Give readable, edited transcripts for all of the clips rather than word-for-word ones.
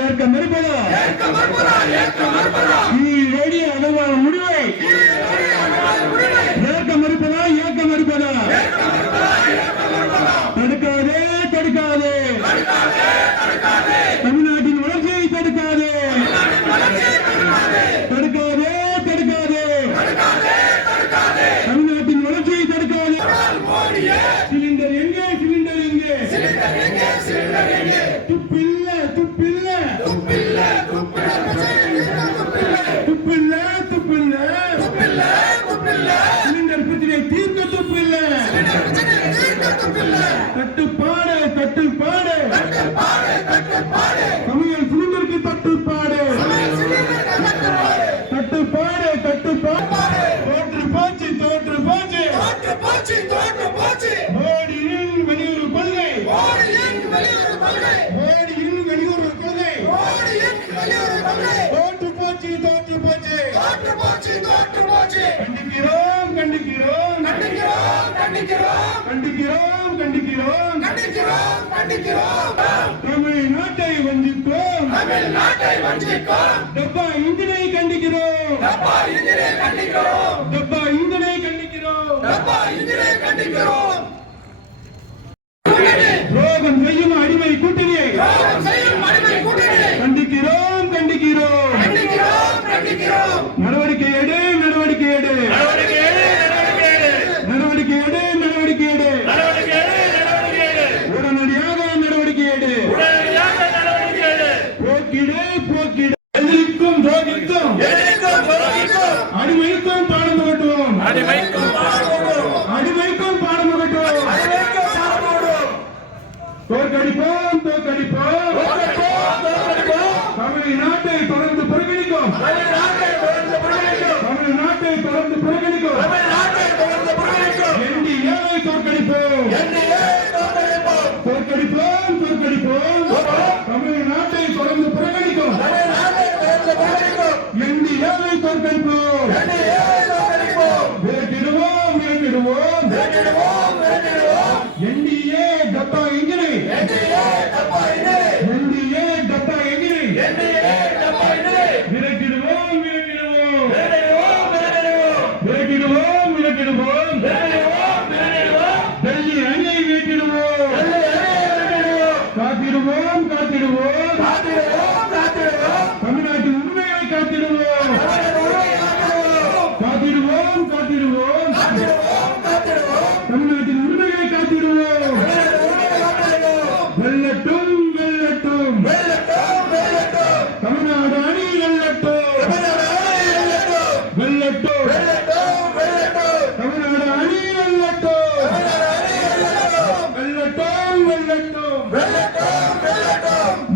ஏற்க மறுப்பதா கீழடி அகவான முடிவை ஏற்க மறுப்பதா தடுக்காதே தமிழ்நாட்டின் வளர்ச்சியை தடுக்காதே தமிழ்நாட்டின் வளர்ச்சியை தடுக்காதே சிலிண்டர் எங்கே துப்பில்ல சிலிண்டர் பிரச்சனை தீர்க்க துப்பில்ல கட்டுப்பாடு சமையல் சிலிண்டருக்கு தட்டுப்பாடு தோற்று போச்சு மோடியின் வெளியுறவு கொள்கை தோற்று போச்சு கண்டிக்கிறோம் தமிழ்நாட்டை வஞ்சித்தோம் டப்பா இன்ஜினை கண்டிக்கிறோம் ரோகம் செய்யும் அடிமை கூட்டணியை கண்டிக்கிறோம் நடவடிக்கை எடு உடனடியாக நடவடிக்கை எடு போக்கிடு எதிர்க்கும் துரோகிக்கும் அடிமைக்கும் பாடம் புகட்டுவோம் தோற்கடிப்போம் தமிழ்நாட்டை தொடர்ந்து புறக்கணிக்கும் என்டிஏவை தோற்கடிப்போம் தமிழ்நாட்டை தொடர்ந்து புறக்கணிக்கும் என்டிஏவை தோற்கடிப்போம் விரட்டிடுவோம் என்டிஏ டப்பா இன்ஜினை விரட்டிடுவோம் டெல்லி அணியை வீட்டிடுவோம் காத்திடுவோம் தமிழ்நாட்டின் உரிமையை காத்திடுவோம் தமிழ்நாட்டின் உரிமையை காத்திடுவோம் வெல்லட்டும் தமிழ்நாடு அணி வெல்லட்டும் தமிழ்நாடு அணி வெல்லட்டும்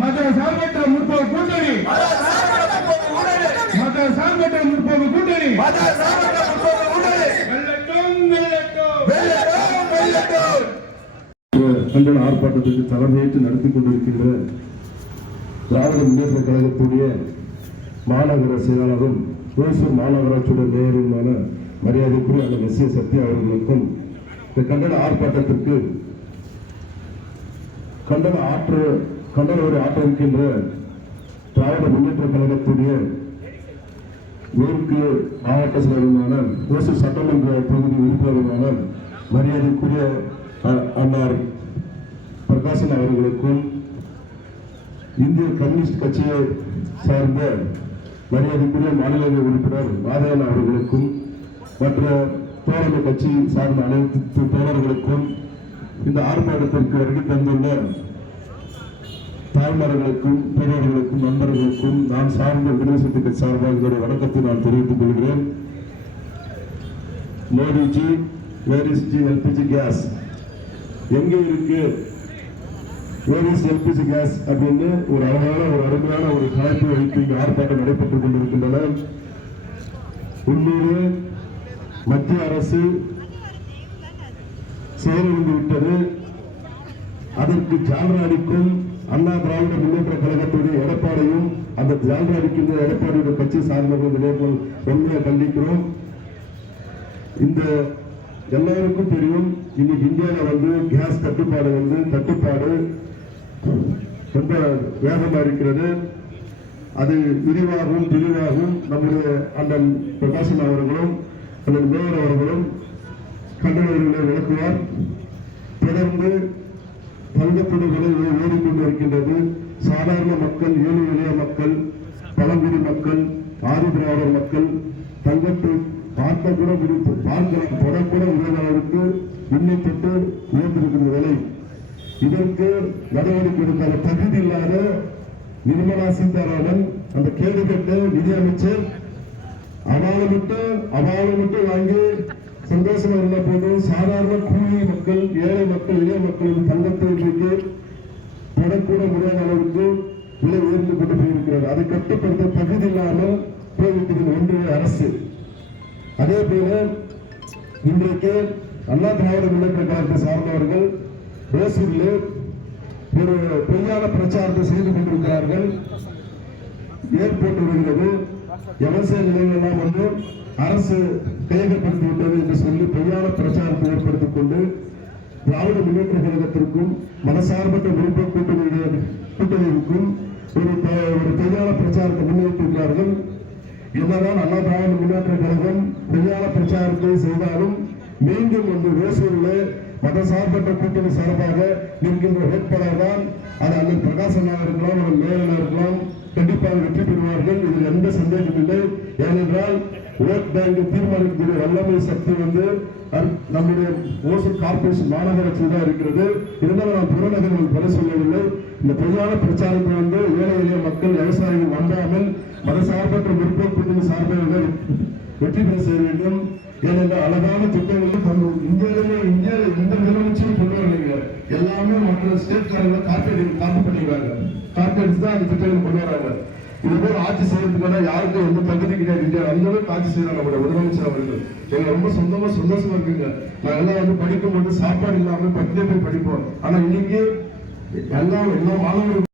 மத சார்பற்ற முற்போக்கு கூட்டணி கண்டன ஆர்ப்பாட்டத்திற்கு தலைமையேற்று நடத்தி கொண்டிருக்கின்ற திராவிட முன்னேற்ற கழகத்துடைய மாநகர செயலாளரும் ஓசூர் மாநகராட்சியுடைய மேயருமான மரியாதைக்குரிய அண்ணன் எஸ். சத்யா அவர்களுக்கும் இந்த கண்டன ஆர்ப்பாட்டத்திற்கு கண்டன உரை ஆற்றிருக்கின்ற திராவிட முன்னேற்ற கழகத்துடைய மேற்கு மாவட்ட செயலருமான ஓசூர் சட்டமன்ற தொகுதி உறுப்பினருமான மரியாதைக்குரிய அன்னார் பிரகாசன் அவர்களுக்கும் இந்திய கம்யூனிஸ்ட் கட்சியை சார்ந்த மரியாதைக்குரிய மாநிலங்களவை உறுப்பினர் மாதவன் அவர்களுக்கும் மற்ற தோழமை கட்சி சார்ந்த அனைத்து தோழர்களுக்கும் இந்த ஆர்ப்பாட்டத்திற்கு வருகை தந்துள்ள தாய்மார்களுக்கும் பெரியவர்களுக்கும் நண்பர்களுக்கும் நான் சார்ந்த விடுதலை சிறுத்தைகள் சார்பாக என்னுடைய வணக்கத்தை நான் தெரிவித்துக் கொள்கிறேன். Modiji where is LPG gas எங்கே இருக்கு, வேர் இஸ் எல்பிஜி கேஸ் அப்படின்னு ஒரு அருமையான ஒரு தலைப்பை வைத்து இங்கு ஆர்ப்பாட்டம் நடைபெற்றுக் கொண்டிருக்கின்றன. உள்ளூர் மத்திய அரசு செயலிழந்து விட்டது. அதற்கு ஜால்ரா அடிக்கும் அண்ணா திராவிட முன்னேற்ற கழகத்துடைய எடப்பாடியும் அந்த ஜால்ரா அடிக்கின்ற எடப்பாடியுடைய கட்சி சார்ந்தவர்கள் இதேபோல் உண்மையை கண்டிக்கிறோம். இந்த எல்லாருக்கும் தெரியும், இன்னைக்கு இந்தியாவில் கேஸ் தட்டுப்பாடு ரொம்ப வேகமாக இருக்கிறது. அது விரிவாகவும் தெளிவாகவும் நம்முடைய அண்ணன் பிரகாசன் அவர்களும் அண்ணன் மேயர் அவர்களும் கண்டனங்களை விளக்குவார். தொடர்ந்து தங்கப்படு விலை ஓடிக்கொண்டிருக்கின்றது. சாதாரண மக்கள், ஏழை எளிய மக்கள், பழங்குடி மக்கள், ஆதி திராவிடர் மக்கள் தங்கத்தை பார்க்க கூட பார்க்கலாம், தொடக்கூட உயர்ந்த அளவுக்கு இன்னை தொட்டு உயர்ந்திருக்கிற விலை. இதற்கு நடவடிக்கை எடுக்காத தகுதி இல்லாத நிர்மலா சீதாராமன், அந்த கேடுகட்ட நிதியமைச்சர், அவாளை மட்டும் வாங்கி சந்தோஷமா இருந்த போது சாதாரண கூலி மக்கள், ஏழை மக்கள், எளிய மக்கள் தங்கத்தை இன்றைக்கு தொடக்கூட முடியாத அளவுக்கு விலை உயர்ந்து கொண்டு போயிருக்கிறது. அதை கட்டுப்படுத்த தகுதி இல்லாமல் போய்விட்டது ஒன்றிய அரசு. அதே போல இன்றைக்கு அண்ணா திராவிட முன்னேற்ற கழகத்தை சார்ந்தவர்கள் ஓசூரில் ஒரு பொய்யான பிரச்சாரத்தை செய்து கொண்டிருக்கிறார்கள். ஏற்பட்டு வருகிறது. எவசிய நிலையெல்லாம் அரசு கையகப்படுத்தி விட்டது என்று சொல்லி பொய்யான பிரச்சாரத்தை ஏற்படுத்திக் கொண்டு திராவிட முன்னேற்ற கழகத்திற்கும் மனசார்பற்ற விருப்ப கூட்டணிக்கும் ஒரு பொய்யான பிரச்சாரத்தை முன்வைத்திருக்கிறார்கள். என்னதான் அண்ணா திராவிட முன்னேற்ற கழகம் பொய்யான பிரச்சாரத்தை செய்தாலும் மீண்டும் ஓசூரில் மதசார்பற்ற கூட்டணி சார்பாக நிற்கின்ற வேட்பாளர் தான் அது அண்ணன் பிரகாசனாக இருக்கலாம், அவன் மேயனாக இருக்கலாம், கண்டிப்பாக வெற்றி பெறுவார்கள். இதில் எந்த சந்தேகம் இல்லை. ஏனென்றால் ஓட் பேங்க் தீர்மானிக்கக்கூடிய வல்லமை சக்தி நம்முடைய ஓசூர் கார்பரேஷன் மாநகராட்சி தான் இருக்கிறது. இருந்தாலும் நான் புறநகர்கள் பல சொல்லவில்லை. இந்த பொய்யான பிரச்சாரத்தை ஏழை எளிய மக்கள், விவசாயிகள் வந்தாமல் மதசார்பற்ற விருப்ப கூட்டணி சார்பாக வெற்றி பெற செய்ய வேண்டும். ஏனென்றால் அழகான திட்டங்களும் இந்தியாவில் எந்த முதலமைச்சரும் கொண்டு வரலைங்க. எல்லாமே மற்ற ஸ்டேட்காரங்க காப்பி பண்ணிடுறாங்க. கார்பரேட்ஸ் தான் அந்த திட்டங்களை கொண்டு வராங்க. இதுபோல் ஆட்சி செய்யறதுக்கான யாருக்கும் எந்த தகுதி கிடையாது. இந்தியா அந்த அளவுக்கு ஆட்சி செய்யறாங்க நம்முடைய முதலமைச்சர் அவர்கள். எங்க ரொம்ப சந்தோஷமா இருக்குங்க. நாங்க எல்லாம் படிக்கும் போது சாப்பாடு இல்லாம பட்டினி போய் படிப்போம். ஆனா இன்னைக்கு எல்லா மாணவர்களும்